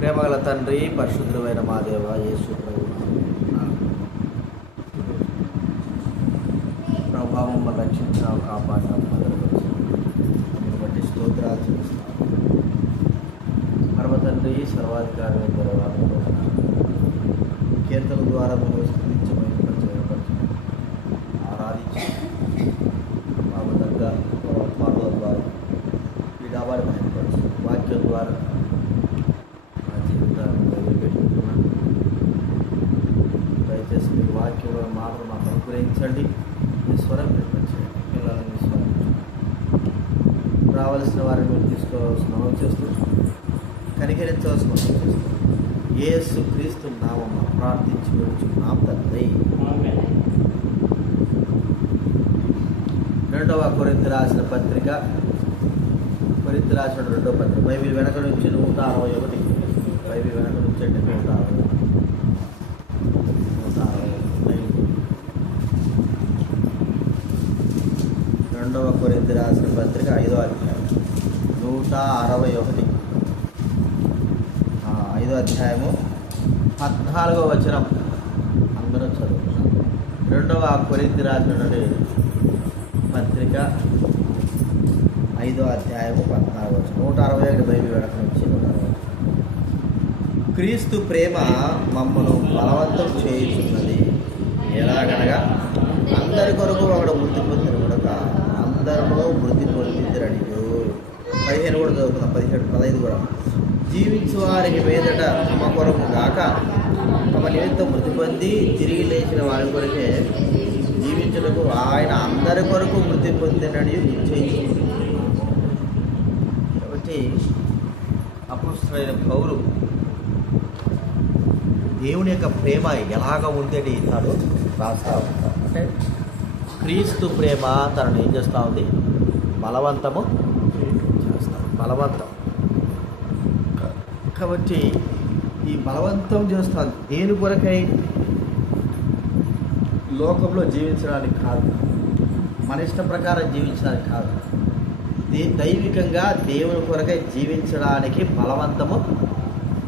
ప్రేమగల తండ్రి, పరిశుద్ధమైన మా దేవ యేసు ప్రభావం మమ్మల్ని రక్షించావు, కాపాడావు, దీన్ని బట్టి స్తోత్రాలు చూపిస్తాం. పరమ తండ్రి, సర్వాధికారి కీర్తన ద్వారా మేము స్థుతించబడి ఆరాధించి మాకు తగ్గ మాటల ద్వారా ఈ డాబాలు బయటపరచు. వాక్యం ద్వారా మా జీవితాన్ని పెట్టుకుంటున్నాను. దయచేసి మీ వాక్యంలో మాటలు మాకు అనుగ్రహించండి. మీ స్వరం వినిపించండి. పిల్లలని స్వరం రావాల్సిన వారిని మీరు తీసుకోవాల్సిన మనం చేస్తూ కనికరించవలసిన మనం చేస్తూ యేసు క్రీస్తు నామం ప్రార్థించి వేడుచున్నాం తండ్రి. 2వ కొరింథీ రాసిన పత్రిక, కొరింథీ రాసిన 2వ పత్రిక బైబిల్ వెనక నుంచి 161. బైబిల్ వెనక నుంచి అంటే 160. 2వ కొరింథీ రాసిన పత్రిక 5వ అధ్యాయం 161. 5వ అధ్యాయము 14వ వచనం అందరూ చదువుకున్నాం. 2వ కొరింథీ రాసిన పత్రిక 5వ అధ్యాయము 14వ వచనం. 161 బైబిల్ వెనక నుంచి 160. క్రీస్తు ప్రేమ మమ్మను బలవంతం చేయుచున్నది, ఎలాగనగా అందరి కొరకు ఒకడు వృద్ధి పొందిన కొడక అందరిలో వృద్ధి పొందిందిరని. 15 కూడా చదువుకుందాం. 17, 15 కూడా. జీవించు వారికి మీదట తమ కొరకు గాక తమ నిమిత్తం మృతి పొంది తిరిగి లేచిన వారి కొరకే జీవించుటకు ఆయన అందరి కొరకు మృతి పొందినని నిశ్చయించుకుంటున్నాడు. కాబట్టి అపోస్తలుడైన పౌలు దేవుని యొక్క ప్రేమ ఎలాగ ఉందని తాను రాస్తా ఉంటాడు. అంటే క్రీస్తు ప్రేమ తనను ఏం చేస్తూ ఉంది? బలవంతము చేస్తాడు. బలవంతం. కాబట్టి ఈ బలవంతం చేస్తాను దేని కొరకై? లోకంలో జీవించడానికి కాదు, మన ఇష్ట ప్రకారం జీవించడానికి కాదు, దైవికంగా దేవుని కొరకై జీవించడానికి బలవంతము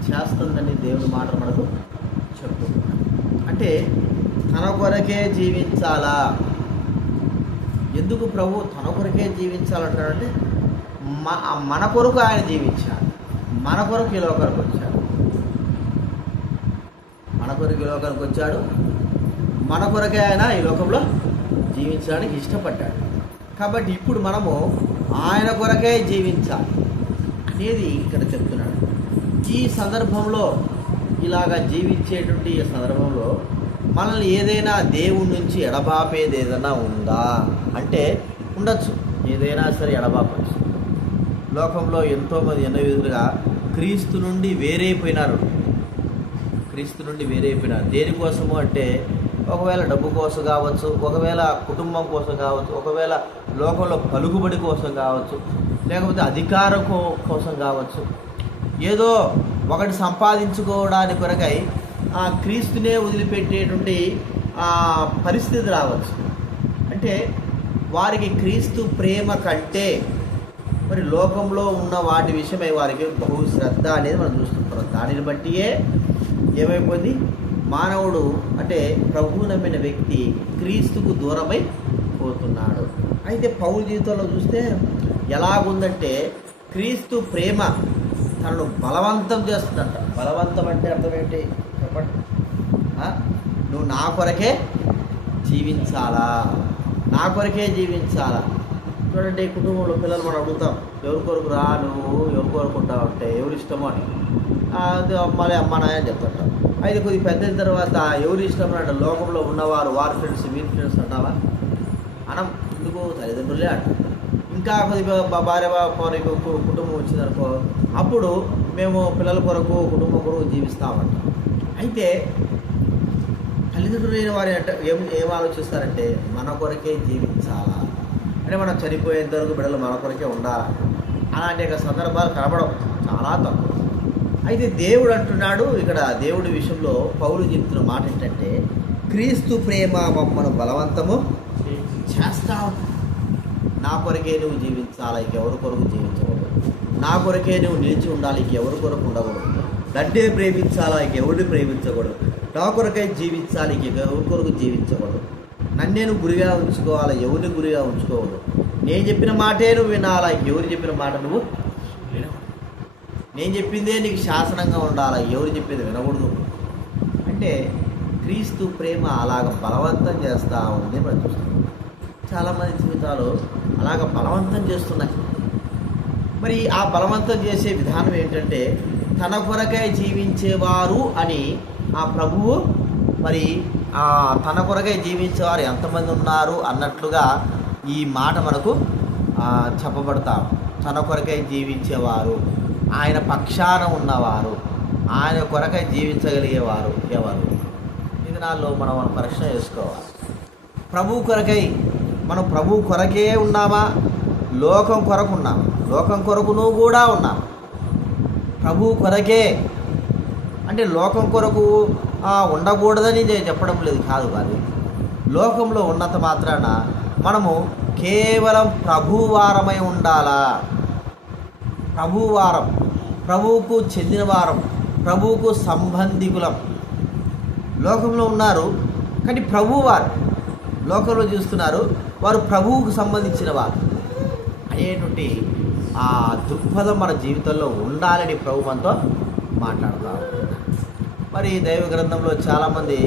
చేస్తుందని దేవుని మాట మనకు చెప్తున్నాడు. అంటే తన కొరకే జీవించాలా? ఎందుకు ప్రభు తన కొరకే జీవించాలంటాడంటే మన కొరకు ఆయన జీవించాడు. మన కొరకు ఈ లోకానికి వచ్చాడు. మన కొరకు ఈ లోకానికి వచ్చాడు. మన కొరకే ఆయన ఈ లోకంలో జీవించడానికి ఇష్టపడ్డాడు. కాబట్టి ఇప్పుడు మనము ఆయన కొరకే జీవించాలి అనేది ఇక్కడ చెప్తున్నాడు. ఈ సందర్భంలో ఇలాగా జీవించేటువంటి ఈ సందర్భంలో మనల్ని ఏదైనా దేవుడి నుంచి ఎడబాపేది ఏదైనా ఉందా అంటే ఉండొచ్చు. ఏదైనా సరే ఎడబాపచ్చు. లోకంలో ఎంతోమంది ఎన్నో విధులుగా క్రీస్తు నుండి వేరైపోయినారు. దేనికోసము అంటే ఒకవేళ డబ్బు కోసం కావచ్చు, ఒకవేళ కుటుంబం కోసం కావచ్చు, ఒకవేళ లోకంలో పలుకుబడి కోసం కావచ్చు, లేకపోతే అధికారం కోసం కావచ్చు. ఏదో ఒకటి సంపాదించుకోవడానికి కొరకై ఆ క్రీస్తునే వదిలిపెట్టేటువంటి పరిస్థితి రావచ్చు. అంటే వారికి క్రీస్తు ప్రేమ కంటే మరి లోకంలో ఉన్న వాటి విషయమై వారికి బహు శ్రద్ధ అనేది మనం చూస్తుంటాం. దానిని బట్టియే ఏమైపోయింది? మానవుడు అంటే ప్రభువు నమ్మిన వ్యక్తి క్రీస్తుకు దూరమై పోతున్నాడు. అయితే పౌలు జీవితంలో చూస్తే ఎలాగుందంటే క్రీస్తు ప్రేమ తనను బలవంతం చేస్తుందంట. బలవంతం అంటే అర్థం ఏంటి చెప్పండి? నువ్వు నా కొరకే జీవించాలా, నా కొరకే జీవించాలా. చూడండి, కుటుంబంలో పిల్లలు మనం అడుగుతాం, ఎవరి కొరకు రా నువ్వు, ఎవరు కోరుకుంటావు అంటే ఎవరి ఇష్టమో అని. అది మళ్ళీ అమ్మ నాయ అని చెప్తుంటాం. అయితే కొద్దిగా పెద్ద తర్వాత ఎవరి ఇష్టం అంటే లోకంలో ఉన్నవారు, వారి ఫ్రెండ్స్, వీరి ఫ్రెండ్స్ అంటావా అనం. ఎందుకు? తల్లిదండ్రులే అంట. ఇంకా కొద్దిగా భార్య కుటుంబం వచ్చిందనుకో, అప్పుడు మేము పిల్లల కొరకు, కుటుంబం కొరకు జీవిస్తామంట. అయితే తల్లిదండ్రులు లేని వారు అంటే ఏం ఆలోచిస్తారంటే మన కొరకే జీవించాలా, అంటే మనం చనిపోయేంత వరకు బిడ్డలు మన కొరకే ఉండాలా. అలాంటి సందర్భాలు కనబడవు, చాలా తక్కువ. అయితే దేవుడు అంటున్నాడు ఇక్కడ, దేవుడి విషయంలో పౌలు చెప్తున్న మాట ఏంటంటే క్రీస్తు ప్రేమ మమ్మను బలవంతము చేస్తా. నా కొరకే నువ్వు జీవించాలా, ఇంకెవరి కొరకు జీవించకూడదు. నా కొరకే నువ్వు నిలిచి ఉండాలి, ఇంకెవరి కొరకు ఉండకూడదు. నన్నే ప్రేమించాలా, ఇంకెవరిని ప్రేమించకూడదు. నా కొరకై జీవించాలి, ఇంకెవరి కొరకు జీవించకూడదు. నన్నేను గురిగా ఉంచుకోవాలా, ఎవరిని గురిగా ఉంచుకోవద్దు. నేను చెప్పిన మాటే నువ్వు వినాలా, ఎవరు చెప్పిన మాట నువ్వు వినకూడదు. నేను చెప్పిందే నీకు శాసనంగా ఉండాలా, ఎవరు చెప్పింది వినకూడదు. అంటే క్రీస్తు ప్రేమ అలాగ బలవంతం చేస్తూ ఉంది. మనం చూస్తాం చాలామంది జీవితాలు అలాగ బలవంతం చేస్తున్నాయి. మరి ఆ బలవంతం చేసే విధానం ఏంటంటే తన కొరకై జీవించేవారు అని ఆ ప్రభువు మరి తన కొరకై జీవించేవారు ఎంతమంది ఉన్నారు అన్నట్లుగా ఈ మాట మనకు చెప్పబడతాం. తన కొరకై జీవించేవారు, ఆయన పక్షాన ఉన్నవారు, ఆయన కొరకై జీవించగలిగేవారు ఎవరు? ఈ దినాల్లో మనం ప్రశ్న చేసుకోవాలి. ప్రభువు కొరకై మనం ప్రభువు కొరకే ఉన్నామా, లోకం కొరకు ఉన్నామా? లోకం కొరకు నువ్వు కూడా ఉన్నావు. ప్రభువు కొరకే అంటే లోకం కొరకు ఉండకూడదని చెప్పడం లేదు, కాదు. అది లోకంలో ఉన్నంత మాత్రాన మనము కేవలం ప్రభువారమై ఉండాలా. ప్రభువారం, ప్రభువుకు చెందిన వారం, ప్రభువుకు సంబంధికులం. లోకంలో ఉన్నారు కానీ ప్రభువారు లోకంలో చూస్తున్నారు, వారు ప్రభువుకు సంబంధించిన వారు అనేటువంటి ఆ దృక్పథం మన జీవితంలో ఉండాలని ప్రభు మనతో మాట్లాడుతారు. మరి దైవ గ్రంథంలో చాలామంది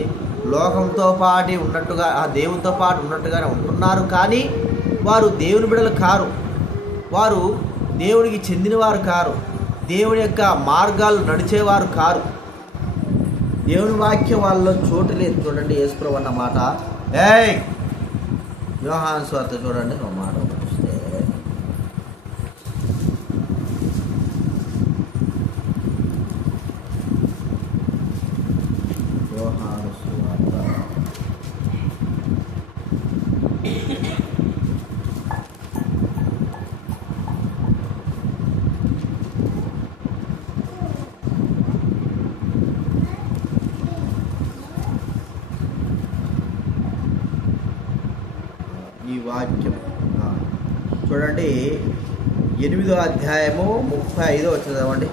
లోకంతో పాటు ఉన్నట్టుగా, ఆ దేవునితో పాటు ఉన్నట్టుగానే ఉంటున్నారు, కానీ వారు దేవుని బిడ్డలు కారు, వారు దేవునికి చెందినవారు కారు, దేవుని యొక్క మార్గాలు నడిచేవారు కారు. దేవుని వాక్యం వాళ్ళలో చోటు లేదు. చూడండి యేసుప్రభు అన్న మాట, యోహాను సువార్త చూడండి ఒక మాట చూస్తే, యోహాను సువార్త ఈ వాక్యం చూడండి, 8వ అధ్యాయము 35 వచ్చిందండి.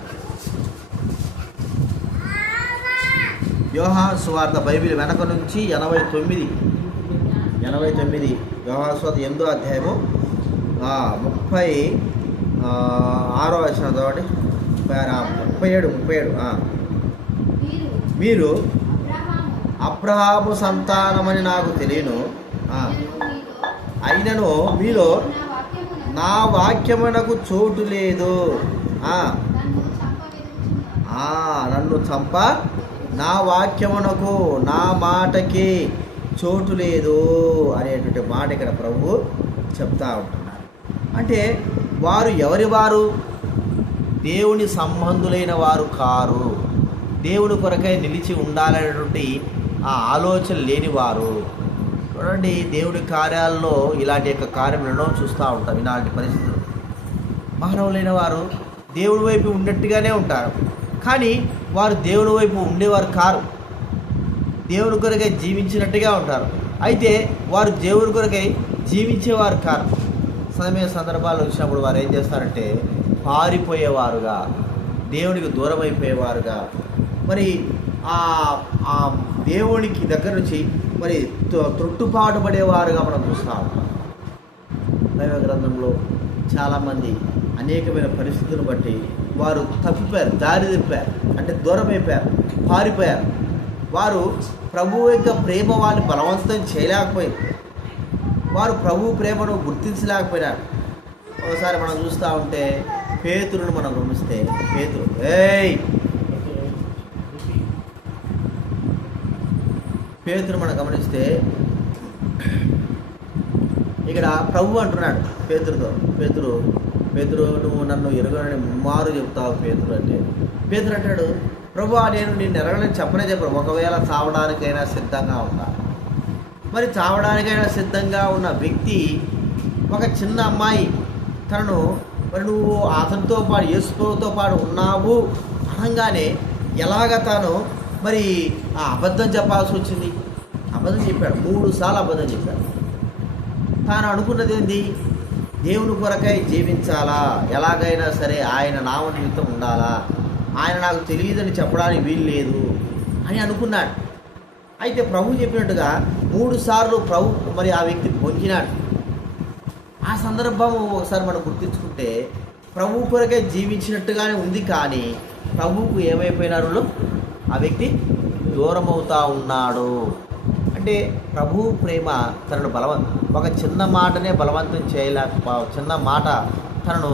యోహాను సువార్త బైబిల్ వెనక నుంచి 89 యోహాను సువార్త 8వ అధ్యాయము 36వ వచనం చదవండి. 37 మీరు అబ్రహాము సంతానమని నాకు తెలియను, అయినను మీలో నా వాక్యమునకు చోటు లేదు, నన్ను చంప నా వాక్యమునకు, నా మాటకి చోటు లేదు అనేటువంటి మాట ఇక్కడ ప్రభు చెప్తా ఉంటున్నారు. అంటే వారు ఎవరి వారు? దేవుని సంబంధులైన వారు కారు, దేవుని కొరకై నిలిచి ఉండాలనేటువంటి ఆ ఆలోచన లేనివారు. చూడండి, దేవుడి కార్యాల్లో ఇలాంటి యొక్క కార్యం ఎన్నో చూస్తూ ఉంటాం. ఇలాంటి పరిస్థితులు మానవులైన వారు దేవుడి వైపు ఉన్నట్టుగానే ఉంటారు, కానీ వారు దేవుని వైపు ఉండేవారు కారు, దేవుని కొరకై జీవించినట్టుగా ఉంటారు. అయితే వారు దేవుని కొరకై జీవించేవారు కారు. సందర్భాలు వచ్చినప్పుడు వారు ఏం చేస్తారంటే పారిపోయేవారుగా, దేవునికి దూరం అయిపోయేవారుగా, మరి ఆ దేవునికి దగ్గర నుంచి మరి త్రొట్టుపాటు పడేవారుగా మనం చూస్తూ ఉంటాం. దైవ గ్రంథంలో చాలామంది అనేకమైన పరిస్థితులను బట్టి వారు తప్పిపోయారు, దారి తప్పారు, అంటే దూరం అయిపోయారు, పారిపోయారు. వారు ప్రభువు యొక్క ప్రేమ వారిని బలవంతం చేయలేకపోయింది, వారు ప్రభు ప్రేమను గుర్తించలేకపోయినారు. ఒకసారి మనం చూస్తూ ఉంటే పేతురును మనం గమనిస్తే, పేతురు మనం గమనిస్తే ఇక్కడ ప్రభు అంటున్నాడు పేతురుతో, పేతురు నువ్వు నన్ను ఎరగనని ముమ్మారు చెప్తావు పేతురు అంటే. పేతురు అంటాడు, ప్రభువా నేను నిన్ను ఎరగనని చెప్పను, ఒకవేళ చావడానికైనా సిద్ధంగా ఉన్నా. మరి చావడానికైనా సిద్ధంగా ఉన్న వ్యక్తి, ఒక చిన్న అమ్మాయి తనను మరి నువ్వు అతనితో పాటు యేసుతో పాటు ఉన్నావు అనగానే ఎలాగ తాను మరి ఆ అబద్ధం చెప్పాల్సి వచ్చింది? అబద్ధం చెప్పాడు, 3 సార్లు అబద్ధం చెప్పాడు. తాను అనుకున్నది ఏంది? దేవుని కొరకై జీవించాలా, ఎలాగైనా సరే ఆయన నామ నిమిత్తం ఉండాలా, ఆయన నాకు తెలియదని చెప్పడానికి వీలు లేదు అని అనుకున్నాడు. అయితే ప్రభు చెప్పినట్టుగా 3 సార్లు ప్రభు మరి ఆ వ్యక్తి బొంకినాడు. ఆ సందర్భం ఒకసారి మనం గుర్తించుకుంటే ప్రభు కొరకే జీవించినట్టుగానే ఉంది, కానీ ప్రభువుకు ఏమైపోయినారు, ఆ వ్యక్తి దూరం అవుతా ఉన్నాడు. అంటే ప్రభు ప్రేమ తనను ఒక చిన్న మాటనే బలవంతం చిన్న మాట తనను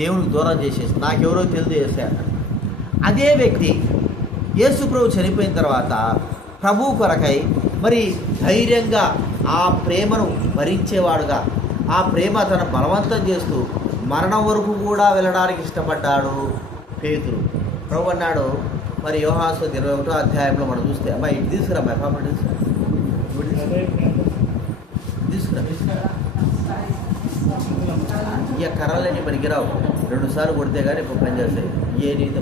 దేవునికి దూరం చేసేసి నాకెవరో తెలియజేశాడు. అదే వ్యక్తి యేసు ప్రభు చనిపోయిన తర్వాత ప్రభు కొరకై మరి ధైర్యంగా ఆ ప్రేమను భరించేవాడుగా, ఆ ప్రేమ తన బలవంతం చేస్తూ మరణం వరకు కూడా వెళ్ళడానికి ఇష్టపడ్డాడు పేతురు. ప్రభు అన్నాడు మరి యోహాను సువార్త 21వ అధ్యాయంలో మనం చూస్తే, అమ్మాయి ఇటు తీసుకురా, అమ్మాయి పాప తీసుకురా ఇక కర్రలని పనికిరావు, 2 సార్లు కొడితే కానీ ఇప్పుడు పని చేస్తాయి. ఏ నీతో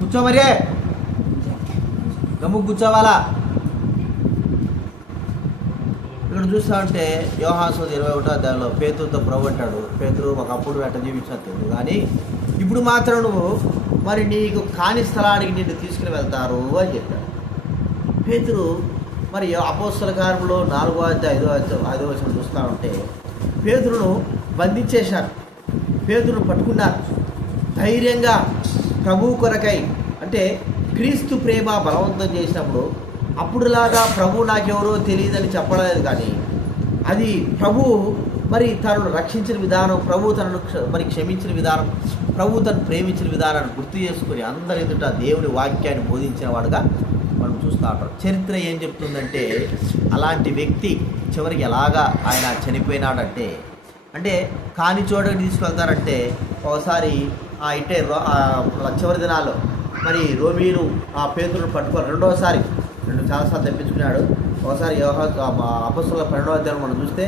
కూర్చో, మరే గమ్ము కూర్చోవాలా. ఇక్కడ చూస్తా ఉంటే యోహాను సువార్త 21వ అధ్యాయంలో పేతురుతో ప్రభు అంటాడు, పేతురు ఒకప్పుడు వెంట జీవించలేదు, కానీ ఇప్పుడు మాత్రం నువ్వు మరి నీకు కాని స్థలానికి నిన్ను తీసుకుని వెళ్తారు అని చెప్పాడు. పేతురు మరి అపోస్తల కార్యములో 4వ అధ్యాయం 5వ వచనం చూస్తూ ఉంటే పేతురును బంధించేశారు, పేతురును పట్టుకున్నారు. ధైర్యంగా ప్రభు కొరకై, అంటే క్రీస్తు ప్రేమ బలవంతం చేసినప్పుడు అప్పుడులాగా ప్రభు నాకెవరో తెలియదని చెప్పలేదు, కానీ అది ప్రభు మరి తనను రక్షించిన విధానం, ప్రభు తనను మరి క్షమించిన విధానం, ప్రభు తను ప్రేమించిన విధానాన్ని గుర్తు చేసుకుని అందరి ఎదుట దేవుని వాక్యాన్ని బోధించిన వాడుగా మనం చూస్తూ ఉంటాం. చరిత్ర ఏం చెప్తుందంటే అలాంటి వ్యక్తి చివరికి ఎలాగా ఆయన చనిపోయినాడంటే, అంటే కాని చోటకి తీసుకెళ్తారంటే ఒకసారి ఇట్టే చివరి దినాల్లో మరి రోమీలు ఆ పేతురును పట్టుకొని రెండోసారి చాలాసార్లు తప్పించుకున్నాడు. ఒకసారి అపొస్తలుల 12వ అధ్యాయం మనం చూస్తే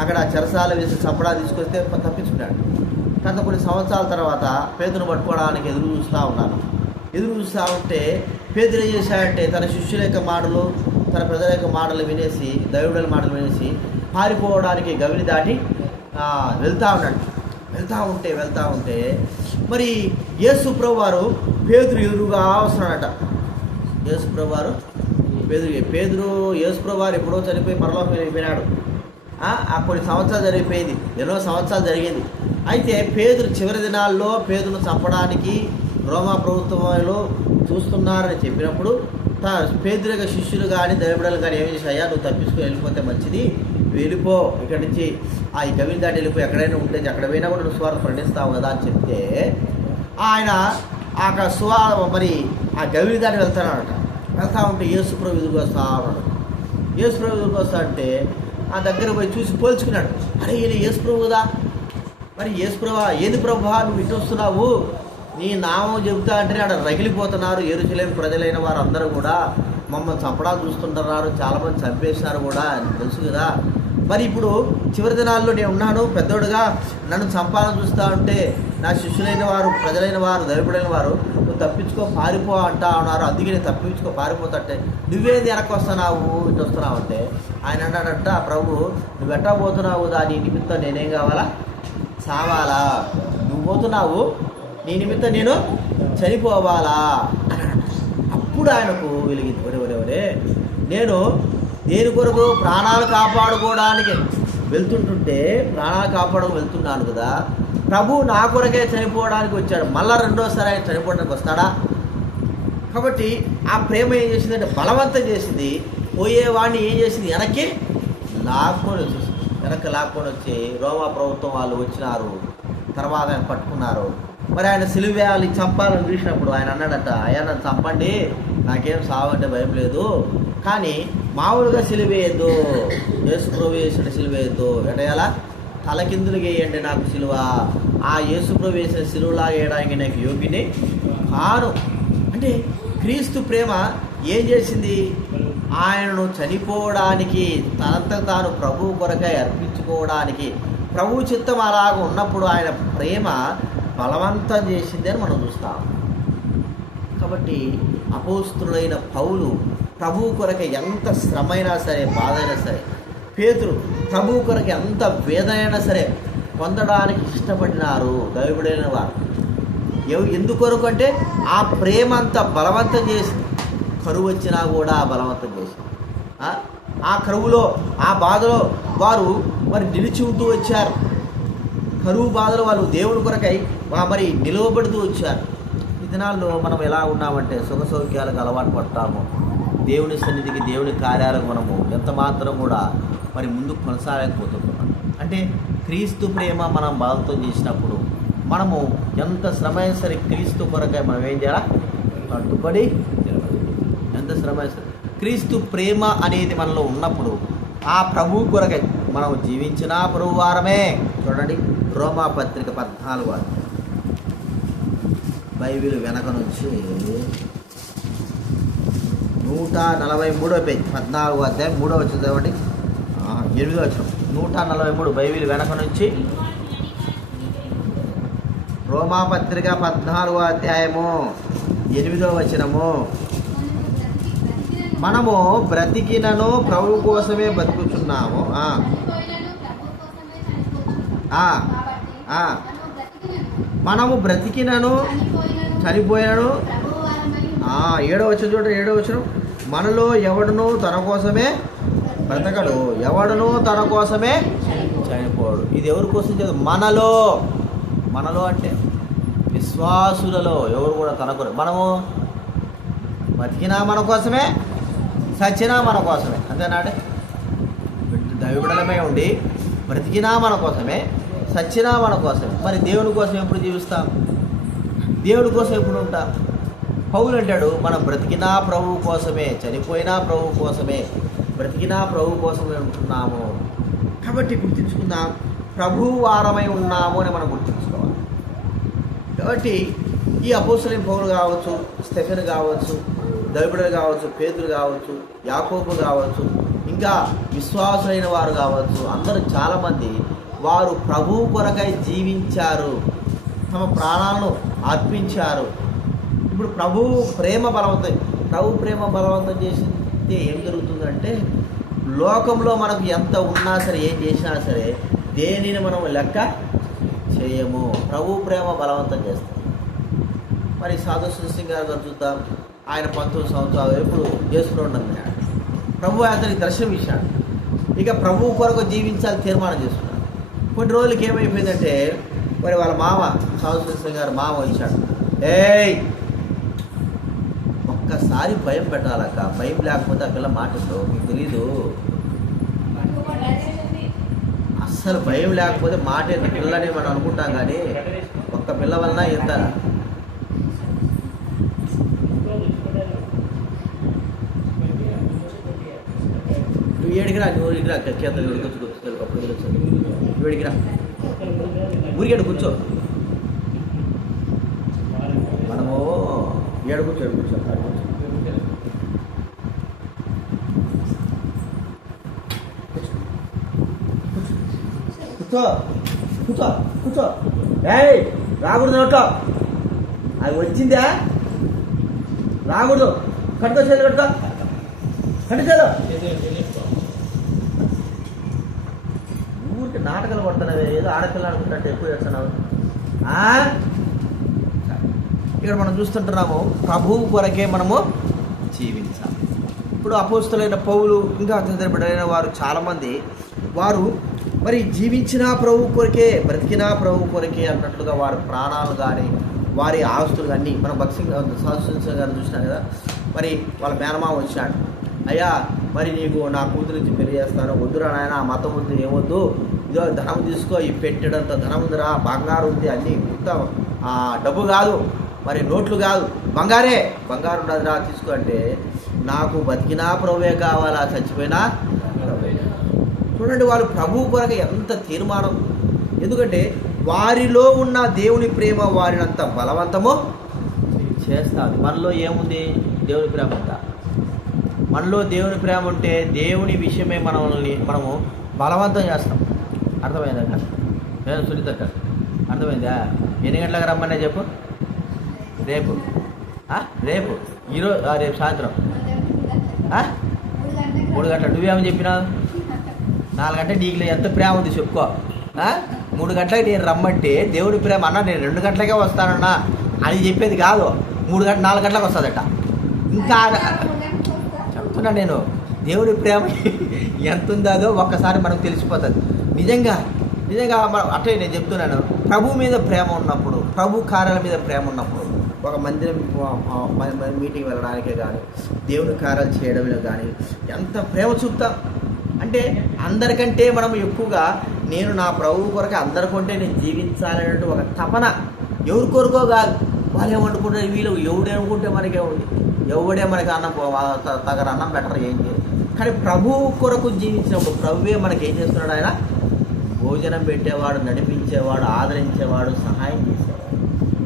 అక్కడ చెరసాల వేసి చంపడా తీసుకొస్తే తప్పించుకున్నాడు. తర్వాత కొన్ని సంవత్సరాల తర్వాత పేతురును పట్టుకోవడానికి ఎదురు చూస్తూ ఉంటే పేతురు ఏం చేశాడంటే తన శిష్యుల యొక్క మాటలు, తన ప్రజల యొక్క మాటలు వినేసి, దైవుల మాటలు వినేసి పారిపోవడానికి గవిని దాటి వెళ్తూ ఉంటే మరి యేసు ప్రభు వారు పేతురు ఎదురుగా వస్తున్నాడట. యేసు ప్రభు వారు యేసు ప్రభు వారు ఎప్పుడో చనిపోయి పరలోకం వెళ్ళిపోయినాడు. కొన్ని సంవత్సరాలు జరిగిపోయింది, ఎన్నో సంవత్సరాలు జరిగింది. అయితే పేతురు చివరి దినాల్లో పేతురును చంపడానికి రోమా ప్రభుత్వంలో చూస్తున్నారని చెప్పినప్పుడు పేతురు యొక్క శిష్యులు కానీ దైవబిడ్డలు కానీ ఏమి చేసి, అయ్యా నువ్వు తప్పించుకొని వెళ్ళిపోతే మంచిది, వెళ్ళిపో ఇక్కడి నుంచి, ఈ గవిని దాటి వెళ్ళిపోయి ఎక్కడైనా ఉంటే అక్కడ పోయినా కూడా నువ్వు సువార్త ప్రకటిస్తావు కదా అని చెప్తే ఆయన మరి ఆ గవిని దాటి వెళ్తూ ఉంటే యేసు ప్రభు ఎదురుగా వస్తా ఉన్నాడు. యేసు ప్రభు ఎదురుగా వస్తా అంటే ఆ దగ్గర పోయి చూసి పోల్చుకున్నాడు, అరే ఈయన యేసు ప్రభుదా, మరి యేసు ప్రభు ఏది ప్రభువా నువ్వు ఇటు వస్తున్నావు, నీ నామం చెబుతా అంటే అక్కడ రగిలిపోతున్నారు యెరూషలేము ప్రజలైన వారు అందరూ కూడా, మమ్మల్ని చంపడానికి చూస్తుంటున్నారు, చాలామంది చంపేసినారు కూడా తెలుసు కదా, మరి ఇప్పుడు చివరి దినాల్లో నేను ఉన్నాను పెద్దోడుగా, నన్ను చంపాలని చూస్తూ ఉంటే నా శిష్యులైన వారు, ప్రజలైన వారు, దైవబిడ్డలైన వారు నువ్వు తప్పించుకో పారిపో అంటా ఉన్నారు, అందుకే నేను తప్పించుకో పారిపోతుంటే నువ్వేది వెనక్కి వస్తున్నావు ఇటు వస్తున్నావు అంటే ఆయన అన్నాడంట, ప్రభు నువ్వు ఎట్టా పోతున్నావు, దాని నిమిత్తం నేనేం కావాలా, చావాలా, నువ్వు పోతున్నావు నీ నిమిత్తం నేను చనిపోవాలా అన్నాడు. అప్పుడు ఆయనకు వెలిగింది, ఒరే నేను దేని కొరకు ప్రాణాలు కాపాడుకోవడానికి వెళ్తున్నాను కదా, ప్రభు నా కొరకే చనిపోవడానికి వచ్చాడు, మళ్ళా రెండోసారి ఆయన చనిపోవడానికి వస్తాడా? కాబట్టి ఆ ప్రేమ ఏం చేసిందంటే బలవంతం చేసింది, పోయేవాడిని ఏం చేసింది వెనక్కి లాక్కొని వచ్చి రోమా ప్రభుత్వం వాళ్ళు వచ్చినారు, తర్వాత ఆయన పట్టుకున్నారు. మరి ఆయన సిలువ వేయాలి, చంపాలని చూసినప్పుడు ఆయన అన్నాడట, అయ్యా నన్ను చంపండి, నాకేం సావంటే భయం లేదు, కానీ మామూలుగా సిలువేయద్దు, యేసు ప్రభు వేసిన సిలువేయద్దు, ఎటయాలా తలకిందులుగా వేయండి నాకు సిలువ, ఆ యేసు ప్రభు వేసిన సిలువలా వేయడానికి నాకు యోగిని కాను. అంటే క్రీస్తు ప్రేమ ఏం చేసింది, ఆయనను చనిపోవడానికి, తనంతకు తాను ప్రభువు కొరకై అర్పించుకోవడానికి, ప్రభు చిత్తం అలాగ ఉన్నప్పుడు ఆయన ప్రేమ బలవంతం చేసింది అని మనం చూస్తాం. కాబట్టి అపోస్తులైన పౌలు ప్రభువు కొరకు ఎంత శ్రమైనా సరే, బాధ అయినా సరే, పేతురు ప్రభువు కొరకు ఎంత వేదనైనా సరే పొందడానికి ఇష్టపడినారు దైవుడైన వారు. ఎందుకొరకు అంటే ఆ ప్రేమ అంతా బలవంతం చేసి, కరువు వచ్చినా కూడా బలవంతం చేసి, ఆ కరువులో ఆ బాధలో వారు మరి నిలిచి ఉంటూ వచ్చారు. కరువు బాధలో వాళ్ళు దేవుని కొరకై మరి నిలువబడుతూ వచ్చారు. ఈ దినాల్లో మనం ఎలా ఉన్నామంటే సుఖ సౌఖ్యాలకు అలవాటు పడతాము. దేవుని సన్నిధికి, దేవుని కార్యాలకు మనము ఎంత మాత్రం కూడా మరి ముందుకు కొనసాగకపోతున్నాం. అంటే క్రీస్తు ప్రేమ మనం బలవంతం చేసినప్పుడు మనము ఎంత శ్రమ అయినా సరే క్రీస్తు కొరకై మనం ఏం చేయాలా? కట్టుబడి ఎంత శ్రమ అయినా సరే క్రీస్తు ప్రేమ అనేది మనలో ఉన్నప్పుడు ఆ ప్రభువు కొరకై మనం జీవించిన ప్రభు వారమే. చూడండి, రోమా పత్రిక 14 బైబిల్ వెనక నుంచి 143 పేజ్, 14 అధ్యాయం 3వ వచనం చదవండి. 8వ వచనం, 143 బైబిల్ వెనక నుంచి రోమా పత్రిక 14వ అధ్యాయము 8వ వచనము. మనము బ్రతికినను ప్రభు కోసమే బతుకుతున్నాము. మనము బ్రతికినను చనిపోయినను 7వ వచనం చూడండి, 7వ వచనం. మనలో ఎవడును తన కోసమే బ్రతకడు, ఎవడును తన కోసమే చనిపోడు. ఇది ఎవరి కోసం చదువు? మనలో అంటే విశ్వాసులలో ఎవరు కూడా తన కొరకు. మనము బతికినా మన కోసమే, చచ్చినా మన కోసమే. అంతేనాడే? దైవబిడలమై ఉండి బ్రతికినా మన కోసమే, చచ్చినా మన కోసమే. మరి దేవుని కోసం ఎప్పుడు జీవిస్తాం? దేవుని కోసం ఎప్పుడు ఉంటాం? పౌలు అంటాడు, మనం బ్రతికినా ప్రభువు కోసమే, చనిపోయినా ప్రభువు కోసమే, బ్రతికినా ప్రభువు కోసమే ఉంటున్నాము. కాబట్టి గుర్తించుకుందాం, ప్రభువు వారమై ఉన్నాము అని మనం గుర్తించుకోవాలి. కాబట్టి ఈ అపోస్తలుడైన పౌలు కావచ్చు, స్టెఫెన్ కావచ్చు, దైవబిడలు కావచ్చు, పేతురు కావచ్చు, యాకోబు కావచ్చు, ఇంకా విశ్వాసులైన వారు కావచ్చు, అందరూ చాలామంది వారు ప్రభువు కొరకై జీవించారు, తమ ప్రాణాలను అర్పించారు. ఇప్పుడు ప్రభు ప్రేమ బలవంతం చేస్తే ఏం జరుగుతుందంటే, లోకంలో మనకు ఎంత ఉన్నా సరే, ఏం చేసినా సరే దేనిని మనం లెక్క చేయము. ప్రభు ప్రేమ బలవంతం చేస్తాం. మరి సాధు సింగ్ గారు చూద్దాం, ఆయన 19 సంవత్సరాలు ఎప్పుడు చేసుకుని ఉండదు. ప్రభు అతనికి దర్శనం ఇచ్చాడు. ఇక ప్రభు కొరకు జీవించాలని తీర్మానం చేసుకున్నాడు. కొన్ని రోజులకి ఏమైపోయిందంటే, మరి వాళ్ళ మామ సాధు సింగ్ గారు మామ వచ్చాడు. ఒక్కసారి భయం పెట్టాలక్క, భయం లేకపోతే ఆ పిల్ల మాటిస్తావు, మీకు తెలీదు. అస్సలు భయం లేకపోతే మాట పిల్లని మనం అనుకుంటాం, కానీ ఒక్క పిల్ల వలన ఎంత ఏడికిరా, ఊరికిరా, చేతలు అప్పుడు ఏడికిరా, ఊరికేడు కూర్చో. మనము ఏడు కూర్చో కూర్చో కూర్చో కూర్చో. రాకూడదు నోట్లో, అది వచ్చిందా? రాకూడదు. కట్టుకో, చేతులు కట్టుకో, కట్టుకోదు. ఊరికి నాటకాలు కొడుతున్నావు, ఏదో ఆడపిల్ల అనుకుంటే ఎక్కువ చేస్తున్నావు. ఇక్కడ మనం చూస్తుంటున్నాము, ప్రభువు కొరకే మనము జీవించాలి. ఇప్పుడు అపోస్తలుడైన పౌలు, ఇంకా బిడ్డలైన వారు చాలామంది వారు మరి జీవించిన ప్రభు కొరకే, బ్రతికినా ప్రభు కొరకే అన్నట్లుగా వారి ప్రాణాలు కానీ వారి ఆస్తులు కానీ, మనం భక్సింగ్ సాధు గారు చూసినాం కదా. మరి వాళ్ళ మేనమామ వచ్చాడు, అయ్యా మరి నీకు నా కూతురు నుంచి పెళ్లి చేస్తాను, వద్దురా నాయన, ఆ మతం వద్దు, ఏమొద్దు, ఇదో ధనం తీసుకో, ఈ పెట్టేటంత ధనం ఉందిరా, బంగారు ఉంది, అన్నీ మొత్తం డబ్బు కాదు, మరి నోట్లు కాదు, బంగారు ఉండదురా, తీసుకో అంటే, నాకు బతికినా ప్రభువే కావాలా, చచ్చిపోయినా ప్రభువే. చూడండి, వాళ్ళు ప్రభు కొరకు ఎంత తీర్మానం. ఎందుకంటే వారిలో ఉన్న దేవుని ప్రేమ వారినంత బలవంతము చేస్తుంది. మనలో ఏముంది? దేవుని ప్రేమ ఉందా? మనలో దేవుని ప్రేమ ఉంటే దేవుని విషయమే మనము బలవంతం చేస్తాం. అర్థమైందా? నేను సునీత అర్థమైందా? ఎన్ని గంటలకు రమ్మనే చెప్పు. రేపు ఈరోజు రేపు సాయంత్రం 3 గంటలు నువ్వేమని చెప్పినావు? 4 గంటలు నీకు ఎంత ప్రేమ ఉంది చెప్పుకో. 3 గంటలకు నేను రమ్మంటే దేవుడి ప్రేమ అన్న నేను 2 గంటలకే వస్తానన్నా అని చెప్పేది కాదు. 4 గంటలకు వస్తుందట. ఇంకా చెప్తున్నా నేను, దేవుడి ప్రేమ ఎంత ఉందో ఒక్కసారి మనకు తెలిసిపోతుంది. నిజంగా మనం అట్లే నేను చెప్తున్నాను, ప్రభు మీద ప్రేమ ఉన్నప్పుడు, ప్రభు కార్యాల మీద ప్రేమ ఉన్నప్పుడు, ఒక మందిరం మీటింగ్ వెళ్ళడానికే కానీ, దేవుని కార్యాలు చేయడంలో కానీ ఎంత ప్రేమ చూపుతాం అంటే, అందరికంటే మనం ఎక్కువగా నేను నా ప్రభువు కొరకు అందరికంటే నేను జీవించాలనేటువంటి ఒక తపన. ఎవరి కొరకో కాదు, వాళ్ళు ఏమనుకుంటారు, వీళ్ళు ఎవడేమనుకుంటే మనకే ఉంది, ఎవడే మనకి అన్నం తగర అన్నం బెటర్ ఏం చేయదు. కానీ ప్రభువు కొరకు జీవించినప్పుడు ప్రభువే మనకి ఏం చేస్తున్నాడు? ఆయన భోజనం పెట్టేవాడు, నడిపించేవాడు, ఆదరించేవాడు, సహాయం చేసేవాడు.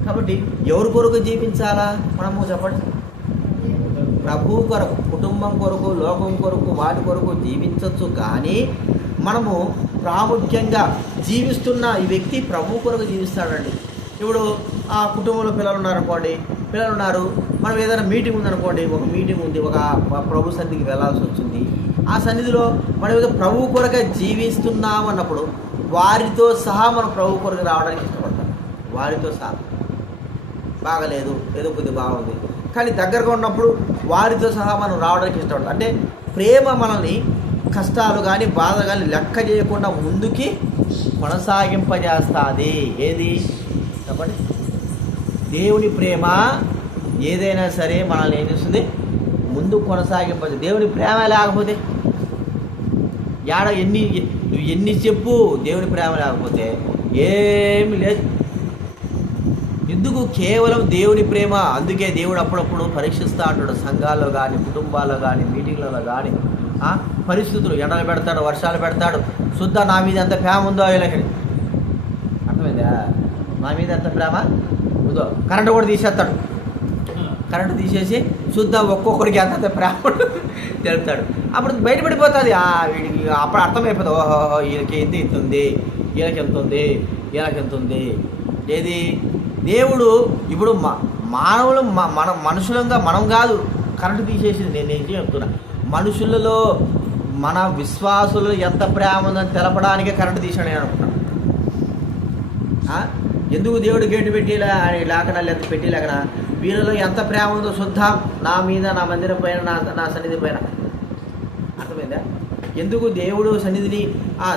కాబట్టి ఎవరి కొరకు జీవించాలా మనము చెప్పండి? ప్రభువు కొరకు, కుటుంబం కొరకు, లోకం కొరకు, వాటి కొరకు జీవించవచ్చు. కానీ మనము ప్రాముఖ్యంగా జీవిస్తున్న ఈ వ్యక్తి ప్రభువు కొరకు జీవిస్తాడండి. ఇప్పుడు ఆ కుటుంబంలో పిల్లలు ఉన్నారనుకోండి, మనం ఏదైనా మీటింగ్ ఉందనుకోండి, ఒక మీటింగ్ ఉంది, ఒక ప్రభు సన్నిధికి వెళ్ళాల్సి వచ్చింది. ఆ సన్నిధిలో మనం ఏదో ప్రభు కొరకు జీవిస్తున్నాం అన్నప్పుడు వారితో సహా మనం ప్రభు కొరకు రావడానికి ఇష్టపడతాం. వారితో సహా బాగలేదు, ఏదో కొద్ది బాగుంది, కానీ దగ్గరగా ఉన్నప్పుడు వారితో సహా మనం రావడానికి ఇష్టపడతాం. అంటే ప్రేమ మనల్ని కష్టాలు కానీ బాధ కానీ లెక్క చేయకుండా ముందుకి కొనసాగింపజేస్తుంది. ఏది చెప్పండి? దేవుని ప్రేమ ఏదైనా సరే మనల్ని ఏం చేస్తుంది? ముందు కొనసాగింపదు. దేవుని ప్రేమ లేకపోతే నువ్వు ఎన్ని చెప్పు, దేవుని ప్రేమ లేకపోతే ఏమి లేదు. ఎందుకు? కేవలం దేవుని ప్రేమ. అందుకే దేవుడు అప్పుడప్పుడు పరీక్షిస్తూ అంటాడు, సంఘాల్లో కానీ, కుటుంబాల్లో కానీ, మీటింగ్లలో కానీ. పరిస్థితులు ఎండలు పెడతాడు, వర్షాలు పెడతాడు. శుద్ధ నా మీద ఎంత ప్రేమ ఉందో వీళ్ళకి అర్థమైందా? నా మీద ఎంత ప్రేమ ఉందో. కరెంటు కూడా తీసేస్తాడు. కరెంటు తీసేసి చూద్దాం ఒక్కొక్కడికి ఎంత ప్రేమ తెలుపుతాడు. అప్పుడు బయటపడిపోతుంది వీడికి. అప్పుడు అర్థమైపోతుంది, ఓహో వీళ్ళకి ఇంత ఉంది, వీళ్ళకి ఎంత ఉంది, వీళ్ళకి ఎంత ఉంది. ఏది? దేవుడు ఇప్పుడు మానవులు మనం మనుషులంగా మనం కాదు కరెంటు తీసేసింది. నేను చెప్తున్నా, మనుషులలో మన విశ్వాసులు ఎంత ప్రేమ ఉందని తెలపడానికే కరెంటు తీసాడు నేను అనుకున్నాను. ఎందుకు దేవుడు గేటు పెట్టి లేకనా, లేదా పెట్టి లేకనా, వీళ్ళలో ఎంత ప్రేమ ఉందో చూద్దాం, నా మీద, నా మందిరం పైన, నా సన్నిధి పైన. అర్థమైందా? ఎందుకు దేవుడు సన్నిధిని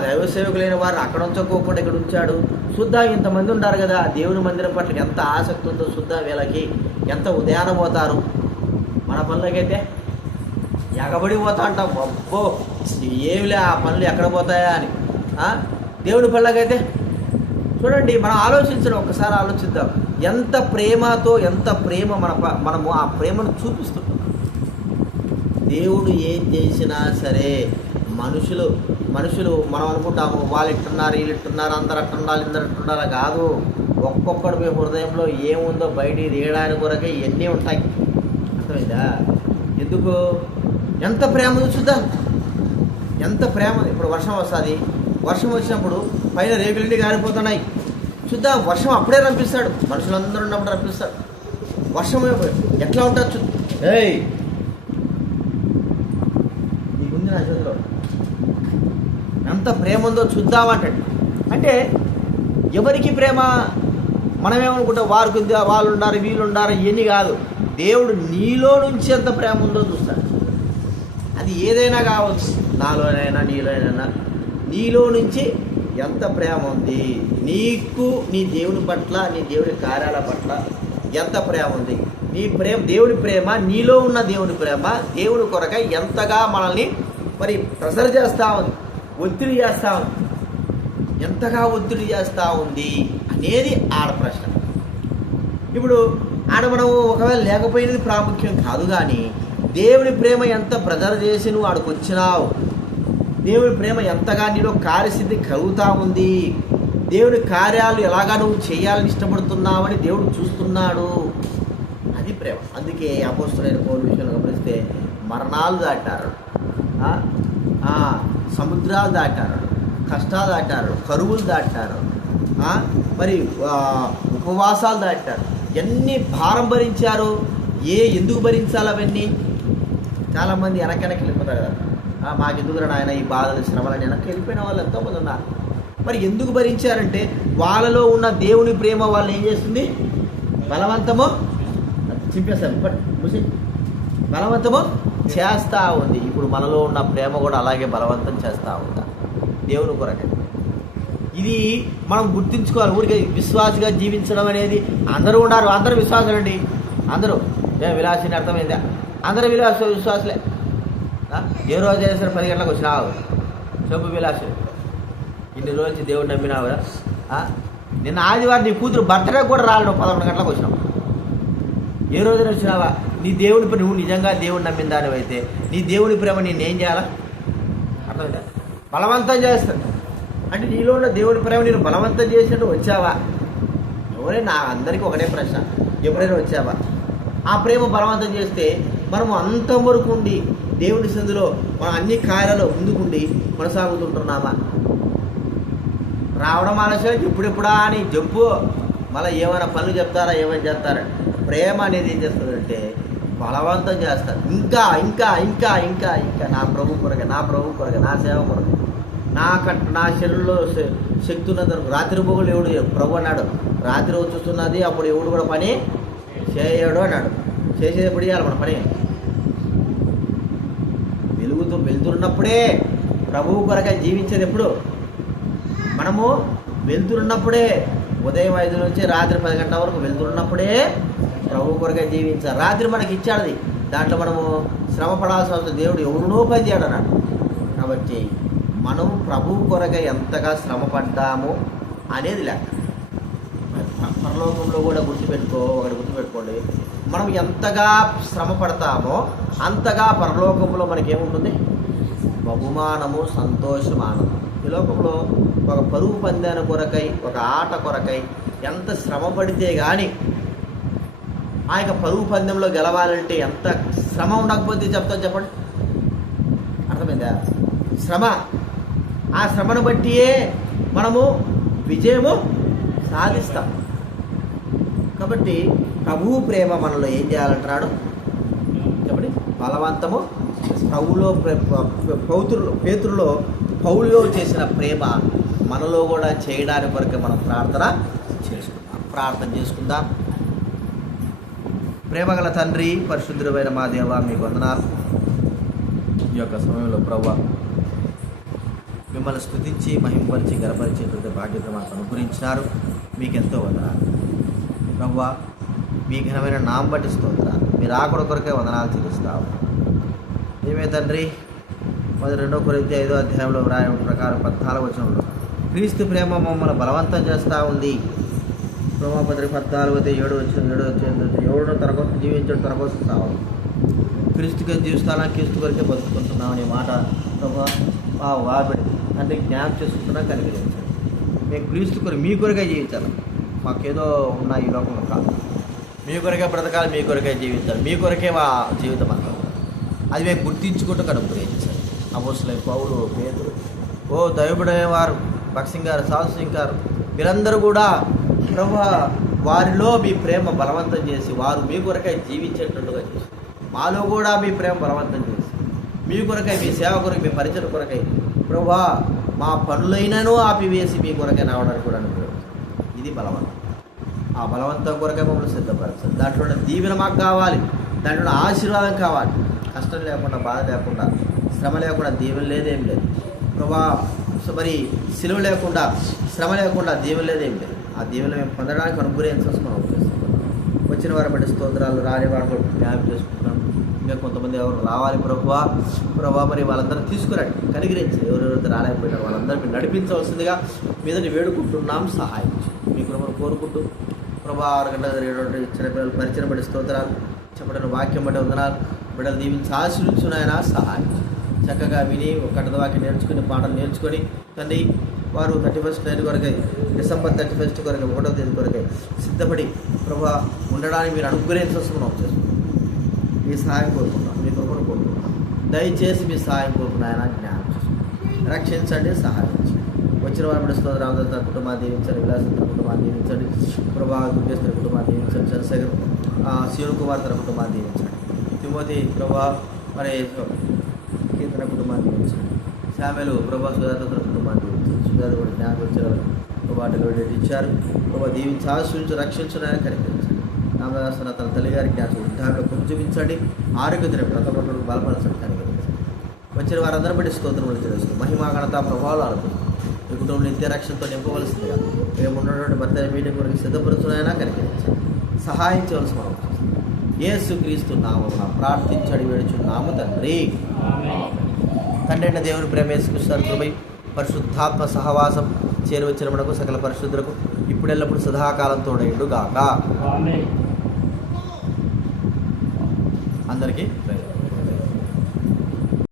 దైవ సేవకులైన వారిని అక్కడ ఉంచకోకుండా ఇక్కడ ఉంచాడు? చూద్దాం, ఇంతమంది ఉంటారు కదా, దేవుని మందిరం పట్ల ఎంత ఆసక్తి ఉందో చూద్దాం, వీళ్ళకి ఎంత ఉదయాన పోతారు. మన పనులకైతే ఎగబడి పోతా అంటాం, అబ్బో ఏమిలే ఆ పనులు ఎక్కడ పోతాయా అని. దేవుడి పనులకైతే చూడండి, మనం ఆలోచించడం, ఒక్కసారి ఆలోచిద్దాం. ఎంత ప్రేమతో, ఎంత ప్రేమ మనము ఆ ప్రేమను చూపిస్తున్నాం. దేవుడు ఏం చేసినా సరే మనుషులు మనం అనుకుంటాము వాళ్ళు ఇట్టున్నారు, వీళ్ళు ఇట్టున్నారు, అందరు అట్టుండాలి, ఇందరు అట్టుండాలి కాదు. ఒక్కొక్కడి మీ హృదయంలో ఏముందో బయటికి తీయడానికి కొరకే ఇవన్నీ ఉంటాయి. అర్థమైందా? ఎందుకు? ఎంత ప్రేమ చూద్దాం, ఎంత ప్రేమ. ఇప్పుడు వర్షం వస్తుంది, వర్షం వచ్చినప్పుడు పైన రేకులన్నీ గారిపోతున్నాయి. చూద్దాం, వర్షం అప్పుడే రంపిస్తాడు, మనుషులందరూ ఉన్నప్పుడు రంపిస్తాడు. వర్షం ఎట్లా ఉంటుంది నీకుంది నా చేతిలో, ఎంత ప్రేమ ఉందో చూద్దామంటాడు. అంటే ఎవరికి ప్రేమ? మనమేమనుకుంటాం, వారికి ఉంది, వాళ్ళు ఉన్నారు, వీళ్ళు ఉన్నారు, ఇవన్నీ కాదు. దేవుడు నీలో నుంచి ఎంత ప్రేమ ఉందో చూస్తాడు. అది ఏదైనా కావచ్చు, నాలోనైనా నీలోనైనా, నీలో నుంచి ఎంత ప్రేమ ఉంది నీకు, నీ దేవుని పట్ల, నీ దేవుని కార్యాల పట్ల ఎంత ప్రేమ ఉంది. నీ ప్రేమ, దేవుని ప్రేమ, నీలో ఉన్న దేవుని ప్రేమ దేవుని కొరకై ఎంతగా మనల్ని మరి ప్రెషర్ చేస్తూ ఉంది, ఒత్తిడి చేస్తూ ఉంది. ఎంతగా ఒత్తిడి చేస్తూ ఉంది అనేది ఆడ ప్రశ్న. ఇప్పుడు ఆడ మనం ఒకవేళ లేకపోయినది ప్రాముఖ్యం కాదు, కానీ దేవుని ప్రేమ ఎంత ప్రెజర్ చేసి నువ్వు ఆడికి వచ్చినావు, దేవుని ప్రేమ ఎంతగా నీలో కార్యసిద్ధి కలుగుతూ ఉంది, దేవుని కార్యాలు ఎలాగా నువ్వు చేయాలని ఇష్టపడుతున్నావని దేవుడు చూస్తున్నాడు. అది ప్రేమ. అందుకే అపోస్తలుడైన పౌలు విషయంలో గమనిస్తే మరణాలు దాటారు, సముద్రాలు దాటారు, కష్టాలు దాటారు, కరువులు దాటారు, మరి ఉపవాసాలు దాటారు. దాటారు. చాలామంది వెనక్కి వెళ్ళిపోతారు కదా, మాకెందుకు నాయన ఈ బాధలు శ్రమలని వెనక్కి వెళ్ళిపోయిన వాళ్ళు ఎంతోమంది ఉన్నారు. మరి ఎందుకు భరించారంటే వాళ్ళలో ఉన్న దేవుని ప్రేమ వాళ్ళని ఏం చేస్తుంది, బలవంతము చింపేస్తాం బలవంతము చేస్తూ ఉంది. ఇప్పుడు మనలో ఉన్న ప్రేమ కూడా అలాగే బలవంతం చేస్తూ ఉంటా దేవుని కొరకే. ఇది మనం గుర్తుంచుకోవాలి. ఊరికే విశ్వాసిగా జీవించడం అనేది అందరూ ఉన్నారు, అందరూ విశ్వాసులండి, అందరూ విలాసిని అర్థమైందా, అందరూ విశ్వాసులే. ఏ రోజు చేసిన 10 గంటలకు వచ్చినావు చెప్పు విలాసులు, ఇన్ని రోజులు దేవుడు నమ్మినావు కదా. నిన్న ఆదివారం నీ కూతురు బర్త్డే కూడా రాలేదు, 11 గంటలకు వచ్చినావు. ఏ రోజున వచ్చినావా? నీ దేవుని ప్రేమ, నువ్వు నిజంగా దేవుని నమ్మిన దానివైతే నీ దేవుని ప్రేమ నేను ఏం చేయాలా, అర్థమైందా? బలవంతం చేస్తాను అంటే నీలో ఉన్న దేవుని ప్రేమ నేను బలవంతం చేసినట్టు వచ్చావా? ఎవరైనా అందరికీ ఒకటే ప్రశ్న, ఎప్పుడైనా వచ్చావా? ఆ ప్రేమ బలవంతం చేస్తే మనము అంతవరకు ఉండి దేవుని సందులో మనం అన్ని కార్యాలు ముందుకుండి కొనసాగుతుంటున్నామా? రావడం ఆలస్యం, ఇప్పుడెప్పుడా అని చెప్పు, మళ్ళీ ఏమైనా పనులు చెప్తారా, ఏమైనా చేస్తారా? ప్రేమ అనేది ఏం చేస్తుందంటే బలవంతం చేస్తారు. ఇంకా ఇంకా ఇంకా ఇంకా ఇంకా నా ప్రభు కొరకే, నా ప్రభు కొరకే, నా సేవ కొరకే, నా శరీరంలో శక్తి ఉన్నంత రాత్రి పొగలు ఎవడు ప్రభు అన్నాడు, రాత్రి వచ్చుతున్నది అప్పుడు ఎవడు కూడా పని చేయడు అన్నాడు. చేసేది ఎప్పుడు చేయాలి మన పని? వెళ్తున్నప్పుడే ప్రభువు కొరకే జీవించేది. ఎప్పుడు మనము వెళ్తున్నప్పుడే, ఉదయం 5 నుంచి రాత్రి 10 గంటల వరకు వెళ్తున్నప్పుడే ప్రభు కొరకే జీవించాలి. రాత్రి మనకి ఇచ్చాడు, దాంట్లో మనము శ్రమ పడాల్సిన అవసరం, దేవుడు ఎవరినో పని చేయడు అన్నాడు. కాబట్టి మనం ప్రభు కొరకే ఎంతగా శ్రమ పడ్డాము అనేది లెక్క. పరలోకంలో కూడా గుర్తుపెట్టుకోండి, మనం ఎంతగా శ్రమ పడతామో అంతగా పరలోకంలో మనకేముంటుంది, బహుమానము, సంతోషం, ఆనందం. ఈ లోకంలో ఒక పరుగు పందాన్ని కొరకై, ఒక ఆట కొరకై ఎంత శ్రమ పడితే కానీ ఆ యొక్క పరుగు పందెంలో గెలవాలంటే ఎంత శ్రమ ఉండకపోతే చెప్పండి, అర్థమైందా? శ్రమ, ఆ శ్రమను బట్టియే మనము విజయము సాధిస్తాం. కాబట్టి ప్రభువు ప్రేమ మనలో ఏం చేయాలంటున్నాడు చెప్పండి, బలవంతము. ప్రభులో పౌలులో చేసిన ప్రేమ మనలో కూడా చేయడానికి కొరకు మనం ప్రార్థన చేసుకుందాం. ప్రేమగల తండ్రి, పరిశుద్ధుడైన మా దేవ, మీకు వందనాలు. ఈ యొక్క సమయంలో ప్రభువా మిమ్మల్ని స్తుతించి మహింపరిచి గర్వపరిచేటువంటి బాధ్యత మాకు అనుగ్రహించినారు. మీకెంతో వందనాలు ప్రభువా. మీ ఘనమైన నామం బట్టి స్తోత్రాలు. మీరు ఆకుడ కొరకే వందనాలు చెల్లిస్తావు. ఏమే తండ్రి, 2 కొరింథీ 5వ అధ్యాయంలో వ్రాయడం ప్రకారం 14వ వచనంలో క్రీస్తు ప్రేమ మమ్మల్ని బలవంతం చేస్తూ ఉంది. రోమాపత్రిక 14:7 ఎవడో తన కోసం జీవించడం తన కోసం కావాలి, క్రీస్తుకే జీవిస్తానా, క్రీస్తు కొరకే బతుకుంటున్నాం అనే మాట ప్రభా వాబడి అంటే జ్ఞానం చేసుకుంటున్నా కలిగించండి. మేము క్రీస్తు కొరకు, మీ కొరకే జీవించాలి. మాకేదో ఉన్న ఈ లోకంలో కాదు, మీ కొరకే బ్రతకాలి, మీ కొరకే జీవించాలి, మీ కొరకే మా జీవితం అంతా. అది మేము గుర్తించుకుంటూ కనుగ్రహించాలి. అపోస్తలులైన పౌలు, పేతురు, దైవబడైన వారు, భక్సింగ్ గారు, సాధు సింగ్ గారు, వీరందరూ కూడా ప్రభువా వారిలో మీ ప్రేమ బలవంతం చేసి వారు మీ కొరకై జీవించేటట్టుగా చేసి మాలో కూడా మీ ప్రేమ బలవంతం చేసి మీ కొరకై, మీ సేవ కొరకై, మీ పరిచయం కొరకై ప్రభువా మా పనులైనను ఆపివేసి మీ కొరకై రావడానికి కూడా అనుకోండి. ఇది బలవంతం. ఆ బలవంతం కొరకై మమ్మల్ని సిద్ధపరచాలి. దాంట్లో దీవెన మాకు కావాలి, దాంట్లో ఆశీర్వాదం కావాలి. కష్టం లేకుండా, బాధ లేకుండా, శ్రమ లేకుండా దీవెన లేదేం లేదు ప్రభువా. మరి సిలువ లేకుండా, శ్రమ లేకుండా దీవెన లేదేం లేదు. ఆ దీవెన మేము పొందడానికి అనుగ్రహించాల్సి మనం చేసుకుంటాం. వచ్చిన వారి బట్టి స్తోత్రాలు, రాని వారి బట్టి జ్ఞాపకం చేసుకుంటాం. ఇంకా కొంతమంది ఎవరు రావాలి ప్రభా మరి వాళ్ళందరూ తీసుకురండి, కనిగ్రహించి ఎవరెవరైతే రాలేకపోయినారు వాళ్ళందరూ మీరు నడిపించవలసిందిగా మీదని వేడుకుంటున్నాం. సహాయం మీ కృపను కోరుకుంటూ ప్రభా 6 గంటల ఇచ్చిన పిల్లలు పరిచయం బట్టి స్తోత్రాలు, చెప్పడం వాక్యం బట్టి వందనాలు. బిడ్డలు దీవించి ఆశీర్వించున్నాయన సహాయం. చక్కగా విని ఒక వాక్యం నేర్చుకుని, పాటలు నేర్చుకొని తండ్రి వారు 31st నైట్ కొరకై, డిసెంబర్ 31st కొరకై, 1వ తేదీ కొరకై సిద్ధపడి ప్రభా ఉండడానికి మీరు అనుగ్రహించవలసిన చేసుకుంటాం. మీ సహాయం కోరుకుంటాం, మీ కృపను కోరుకుంటాం. దయచేసి మీ సహాయం కోరుకున్నాయన జ్ఞానం రక్షించండి, సహాయించండి. వచ్చిన వారి బట్టి స్తోత్రాలు, తన కుటుంబాన్ని దీవించండి, విలాసం తన కుటుంబాన్ని దీవించండి, ప్రభా దుర్గేశ్ తన కుటుంబాన్ని దీవించండి, చంద్రశేఖర్ శివన్ కుమార్ తన కుటుంబాన్ని దీవించండి, తిమోతి ప్రభా మరి కీర్తన కుటుంబాన్ని దీవించండి. శామెలు ప్రభా సుజాత కుటుంబాన్ని దీవించండి. సుజాత కూడా జ్ఞాపకం వచ్చారు, వాటిలో ఇచ్చారు. ప్రభా దీవించి ఆశ్రయించి రక్షించడానికి కనిపించండి. నామదాస్తున్న తన తల్లిగారికి వృద్ధాంలో కొంచెం చూపించండి. ఆరోగ్య ప్రతి ఒక్కరు బలపరచండి కనిపించండి. వచ్చిన వారందరూ బట్టి స్తోత్రములు తెలుస్తుంది. మహిమా ఘనత ప్రభావాలు ఆడుతుంది. ఈ కుటుంబం నిత్య రక్షణతో నింపవలసిందిగా మేము ఉన్నటువంటి భర్త మీటింగ్ కొరకు సిద్ధపరుచునైనా కనిపించండి. సహాయం చేయవలసిన అవసరం. యేసుక్రీస్తు నామమున ప్రార్థించడి వేడుచున్నాము తండ్రి. తండ్రి అయిన దేవుని ప్రేమ, యేసుక్రీస్తు కృపై, పరిశుద్ధాత్మ సహవాసం చేరువచ్చిన మనకు సకల పరిశుద్ధులకు ఇప్పుడెల్లప్పుడు సదాకాలం తోడైండు గాక. అందరికీ